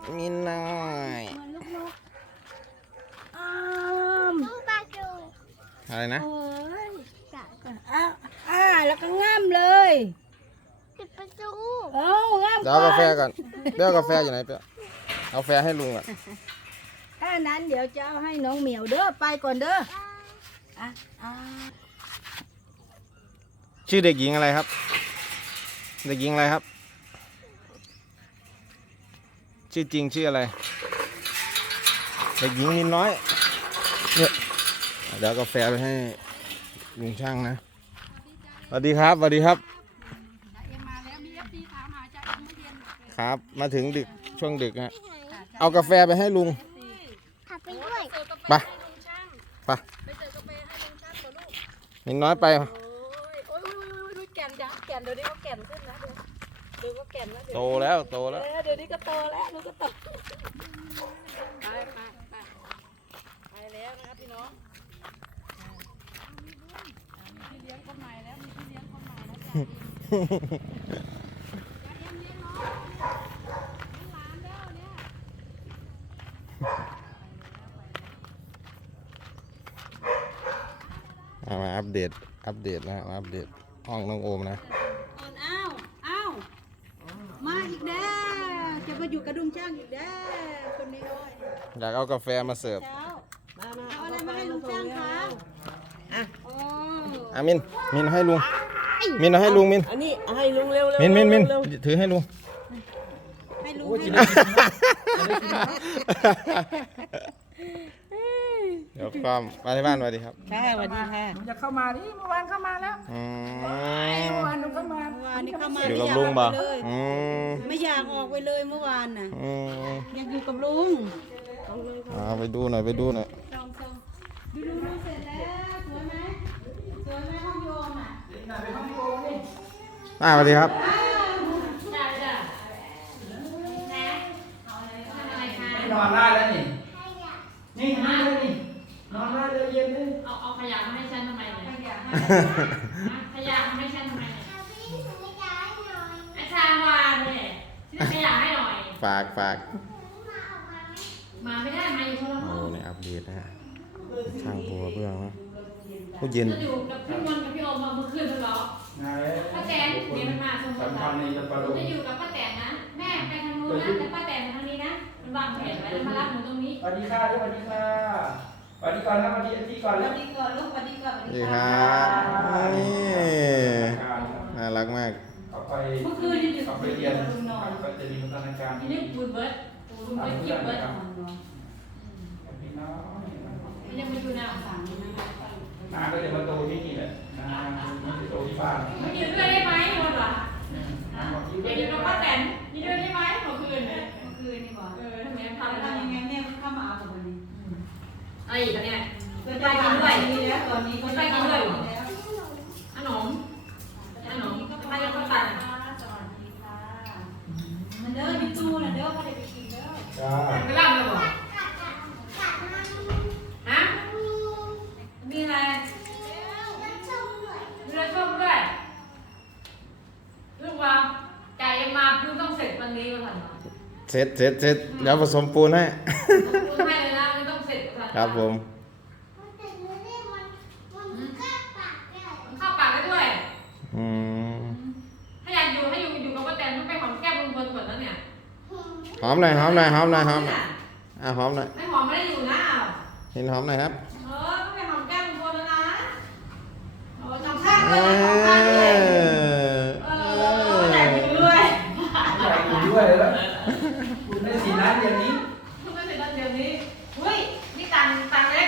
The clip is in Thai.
มินน้อยเหมือนลูกนกอ้ามอะไรนะโอ้ยแล้วก็ง่ามเลยปิดประตูเอ้าง่ามเดี๋ยวเอากาแฟก่อนเดี๋ยวเอากาแฟอยู่ไหนเปล่าเอากาแฟให้ลุงอ่ะถ้านั้นเดี๋ยวจะเอาให้น้องเหมียวเด้อไปก่อนเด้ออ่ะอ่ะชื่อเด็กหญิงอะไรครับ เด็กหญิงอะไรครับ ชื่อจริงชื่ออะไร เด็กหญิงมินน้อยเนี่ยเดี๋ยวเอากาแฟไปให้ลุงช่างนะสวัสดีครับสวัสดีครับครับ มาถึงดึกช่วงดึกฮะเอากาแฟไปให้ลุงขับไปด้วยไปไปมินน้อยไปโอ้ยแก่นจ้ะแก่นเดี๋ยวนี้ก็แก่นขึ้นนะเดี๋ยวก็แก่นแล้วเดี๋ยวโตแล้วโตแล้วเดี๋ยวนี้ก็โตแล้วลูกก็โตไปแล้วนะครับพี่น้องมีพี่เลี้ยงคนใหม่แล้วมีพี่เลี้ยงคนใหม่แล้วจ้ะเอามาอัปเดตนะมาอัปเดตห้องน้องโอมนะอ้าวมาอีกแล้วจะมาอยู่กระดุมช่างอีกแล้วคนนี้น้อยอยากเอากาแฟมาเสิร์ฟเช้าเอาอะไรมาให้ลุงช่างคะโอ้อ่ะมินให้ลุงมินเอาให้ลุงมินอันนี้ให้ลุงเร็วมินถือให้ลุงให้ลุงเดี๋ยวความมาที่บ้านสวัสดีครับค่ะสวัสดีค่ะหนูจะเข้ามาดิเมื่อวานเข้ามาแล้วอืมเมื่อวานหนูเข้ามาเมื่อวานนี้เข้ามาอยู่กับไม่ลุงบ่อยากออกไปเลยอืมไม่อยากออกไปเลยเมื่อวานน่ะอืมอยากอยู่กับลุงไปดูหน่อยไปดูหน่อยส่องดูเสร็จแล้วสวยไหมห้องโยมอ่ะสวัสดีครับนอนได้แล้วนี่ นี่นอนได้นี่ นอนได้เลยเย็นเลยเอาขยะมาให้ฉันทำไมเนี่ยขยะมาให้ฉันทำไมเนี่ยเอาไปที่หนูไม่ย้ายหน่อยอาจารย์วานเนี่ยซื้อขยะให้หน่อยฝากมาออกมามาไม่ได้มาอยู่คนละห้โอ้องในอัปเดตนะฮะช่างบัวเบื้องนะผู้เย็นจะอยู่กับพี่มนต์กับพี่โอมมาเมื่อคืนแล้วเหรอไงป้าแตนเดี๋ยวมันมาสมมสัติมพันธ์ในจะประหนูดมจะอยู่กับป้าแตนนะ แม่ไปทางนู้นนะแต่ป้าแตนไปทางนี้นะมันวางแผนไว้แล้วมารับหนูตรงนี้สวัสดีค่ะสวัสดีค่ะสวัสดีก่อนนะสวัสดีที่ก่อนสแล้ววัสดีก่อนลูกสวัสดีก่อนสวัสดีครับนี่น่ารักมากเขาไปเมื่อคืนนี่อยู่เขาไปเรียนก็จะมีพัฒนาการที่นี่ปูนเบิร์ดปูนเบิร์ดเก็บเบิร์ดพี่น้อยมันยังไม่ดูหน้าฝั่งนี้นะนาก็จะมาโตที่นี่แหละนาไม่ได้โตที่บ้านไม่อยู่ด้วยได้ไหมหมดเหรออยากอยู่กับป้าแตนอยู่ด้วยได้ไหมเมื่อคืนเนี่ยเมื่อคืนนี่บอกทำไมทำทำยังไงแม่เข้ามาเอากับวันนี้อะไรอีกเนี่ยไปกินด้วยแล้วตอนนี้ก็ไปกินด้วยเหรอแล้วขนมไปยังป้าตันสวัสดีค่ะมันเด้อพี่ตู้น่ะเด้อพอได้ไปกินเด้อจ้าไปรับเลยเหรอกัดมันฮะมีอะไรแล้วชมด้วยมีอะไรชอบด้วยลูกว่าไก่ยังมาพื้นต้องเสร็จวันนี้ก่อนเสร็จแล้วผสมปูนให้คุณให้เลยนะมันต้องเสร็จก่อนครับผมมันแต่เนื้อเนี่ยมันกัดปากได้เข้าปากได้ด้วยอืมถ้าอยากอยู่ให้อยู่กับป้าแตนต้องไปหอมแก้มลุงพลก่อนนะเนี่ยหอมหน่อยอ่ะหอมหน่อยไม่หอมไม่ได้อยู่นะเห็นหอมหน่อยครับต้องไปหอมแก้มลุงพลแล้วนะโอ้ทำท่าเอด้วยอยากอยู่ด้วยอยากอยู่ด้วยแล้วคุณได้สีน้ำเย็นนี้ไม่เสร็จตอนเดี๋ยวนี้เฮ้ยนี่ตังได้